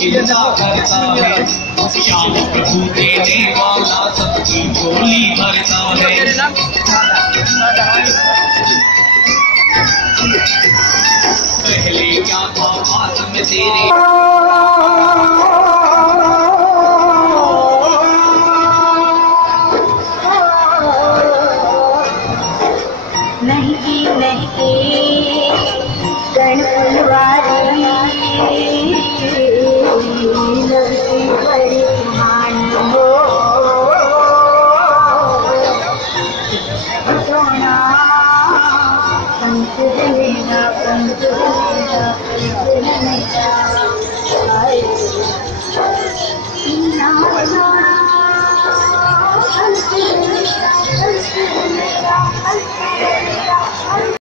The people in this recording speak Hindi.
चिंता करता है श्याम प्रभु देने वाला सबकी झोली भरता है। पहले क्या था बात में तेरे नहीं गण फुलवारी बड़ी मान हो सोना पंच देना